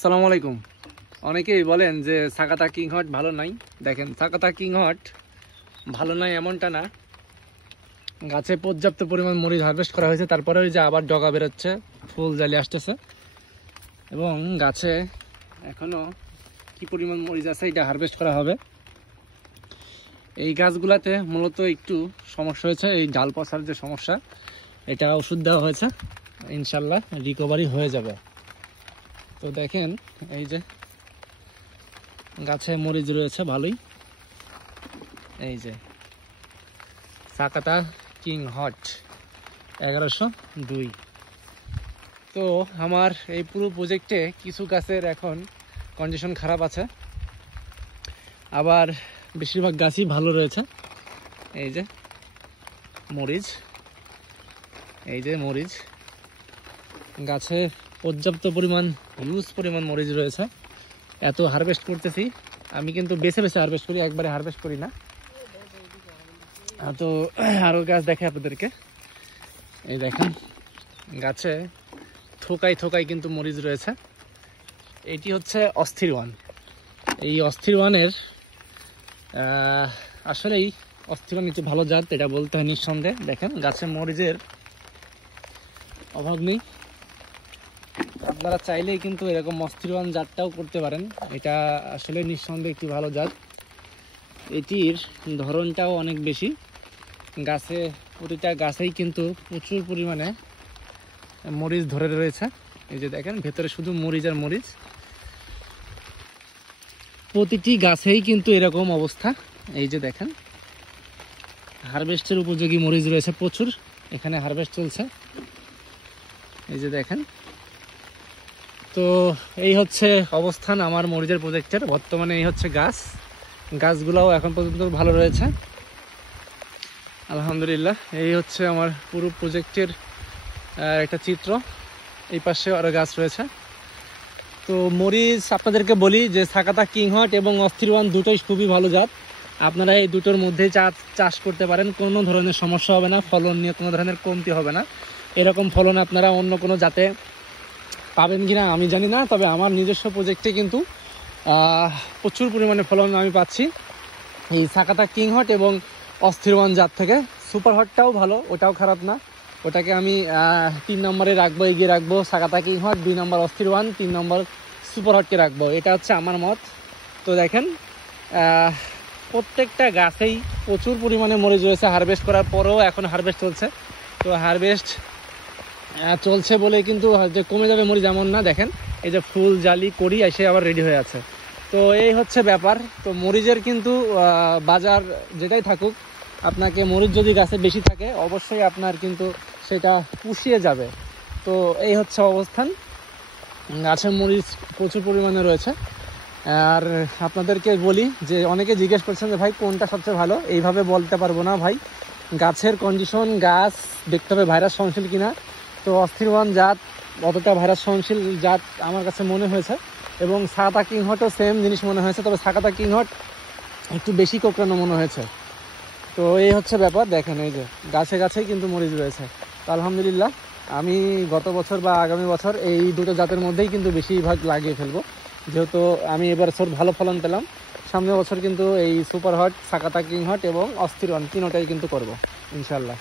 আসসালামু আলাইকুম। অনেকেই বলেন যে সাকাতা কিং হট ভালো নাই। দেখেন, সাকাতা কিং হট ভালো নাই এমনটা না, গাছে পর্যাপ্ত পরিমাণ মরিচ হারভেস্ট করা হয়েছে, তারপরে ওই যে আবার ডগা বেরোচ্ছে, ফুল জালি আসতেছে এবং গাছে এখনও কি পরিমাণ মরিচ আছে এটা হারভেস্ট করা হবে। এই গাছগুলাতে মূলত একটু সমস্যা হয়েছে, এই ডাল পচার যে সমস্যা, এটা ওষুধ দেওয়া হয়েছে, ইনশাল্লাহ রিকভারি হয়ে যাবে। তো দেখেন এই যে গাছে মরিচ রয়েছে ভালোই, এই যে সাকাতা কিং হট 1102। তো আমার এই পুরো প্রজেক্টে কিছু গাছের এখন কন্ডিশন খারাপ আছে, আবার বেশিরভাগ গাছই ভালো রয়েছে। এই যে মরিচ, এই যে মরিচ, গাছে পর্যাপ্ত পরিমাণ হিউজ পরিমাণ মরিচ রয়েছে। এত হারভেস্ট করতেছি আমি, কিন্তু বেছে বেছে হারভেস্ট করি, একবারে হারভেস্ট করি না। তো আরও গাছ দেখে আপনাদেরকে, এই দেখেন গাছে থোকায় থোকায় কিন্তু মরিচ রয়েছে। এটি হচ্ছে অস্থির ওয়ান। এই অস্থির ওয়ানের আসলেই অস্থির ওয়ান একটু ভালো জাত, এটা বলতে হয় নিঃসন্দেহে। দেখেন গাছে মরিচের অভাব নেই, আপনারা চাইলেই কিন্তু এরকম অস্থির ওয়ান জাতটাও করতে পারেন। এটা আসলে নিঃসন্দেহে একটি ভালো জাত। এটির ধরনটাও অনেক বেশি, গাছে প্রতিটা গাছেই কিন্তু প্রচুর পরিমাণে মরিচ ধরে রয়েছে। এই যে দেখেন ভেতরে শুধু মরিচ আর মরিচ, প্রতিটি গাছেই কিন্তু এরকম অবস্থা। এই যে দেখেন হারভেস্টের উপযোগী মরিচ রয়েছে প্রচুর, এখানে হারভেস্ট চলছে। এই যে দেখেন, তো এই হচ্ছে অবস্থান আমার মরিচের প্রজেক্টের বর্তমানে। এই হচ্ছে গাছগুলোও এখন পর্যন্ত ভালো রয়েছে আলহামদুলিল্লাহ। এই হচ্ছে আমার পুরো প্রজেক্টের একটা চিত্র। এই পাশে আরও গাছ রয়েছে। তো মরিচ আপনাদেরকে বলি যে সাকাতা কিং হট এবং অস্থির ওয়ান দুটোই খুবই ভালো জাত। আপনারা এই দুটোর মধ্যেই চাষ করতে পারেন, কোনো ধরনের সমস্যা হবে না, ফলন নিয়ে কোনো ধরনের কমতি হবে না। এরকম ফলন আপনারা অন্য কোনো জাতে পাবেন কিনা আমি জানি না, তবে আমার নিজস্ব প্রজেক্টে কিন্তু প্রচুর পরিমাণে ফলন আমি পাচ্ছি এই সাকাতা কিং হট এবং অস্থির ওয়ান জাত থেকে। সুপার হটটাও ভালো, ওটাও খারাপ না, ওটাকে আমি 3 নম্বরে রাখবো, এগিয়ে রাখবো সাকাতা কিং হট, 2 নম্বর অস্থির ওয়ান, 3 নম্বর সুপার হটকে রাখবো, এটা হচ্ছে আমার মত। তো দেখেন প্রত্যেকটা গাছেই প্রচুর পরিমাণে মরিচ রয়েছে, হারভেস্ট করার পরেও এখন হারভেস্ট চলছে। তো হারভেস্ট চলছে বলে কিন্তু যে কমে যাবে মরিচ এমন না। দেখেন এই যে ফুল জালি করি এসে আবার রেডি হয়ে আছে। তো এই হচ্ছে ব্যাপার। তো মরিচের কিন্তু বাজার যেটাই থাকুক, আপনাকে মরিচ যদি গাছে বেশি থাকে অবশ্যই আপনার কিন্তু সেটা পুষিয়ে যাবে। তো এই হচ্ছে অবস্থান, গাছের মরিচ প্রচুর পরিমাণে রয়েছে। আর আপনাদেরকে বলি যে অনেকে জিজ্ঞেস করছেন যে ভাই কোনটা সবচেয়ে ভালো, এইভাবে বলতে পারবো না ভাই, গাছের কন্ডিশন, গাছ দেখতে হবে ভাইরাস সহনশীল কিনা। তো অস্থির ওয়ান জাত অতটা ভাইরাস সহনশীল জাত আমার কাছে মনে হয়েছে, এবং সাকাতা কিং হটও সেম জিনিস মনে হয়েছে, তবে সাকাতা কিং হট একটু বেশি কোঁকড়ানো মনে হয়েছে। তো এই হচ্ছে ব্যাপার। দেখেন এই যে গাছে গাছেই কিন্তু মরিচ রয়েছে। তো আলহামদুলিল্লাহ আমি গত বছর বা আগামী বছর এই দুটো জাতের মধ্যেই কিন্তু বেশিরভাগ লাগিয়ে ফেলবো, যেহেতু আমি এবার ভালো ফলন পেলাম। সামনের বছর কিন্তু এই সুপার হট, সাকাতা কিং হট এবং অস্থির ওয়ান তিনটাই কিন্তু করবো ইনশাল্লাহ।